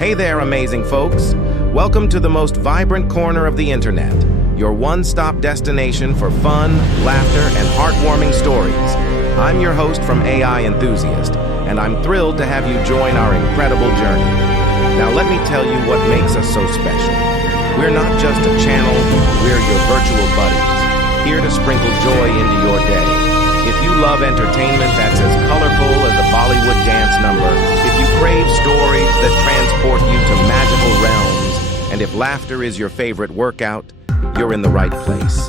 Hey there, amazing folks. Welcome to the most vibrant corner of the internet, your one-stop destination for fun, laughter, and heartwarming stories. I'm your host from AI Enthusiast, and I'm thrilled to have you join our incredible journey. Now let me tell you what makes us so special. We're not just a channel, we're your virtual buddies, here to sprinkle joy into your day. If you love entertainment that's as colorful as a Bollywood dance number, if you crave stories that transport you to magical realms, and if laughter is your favorite workout, you're in the right place.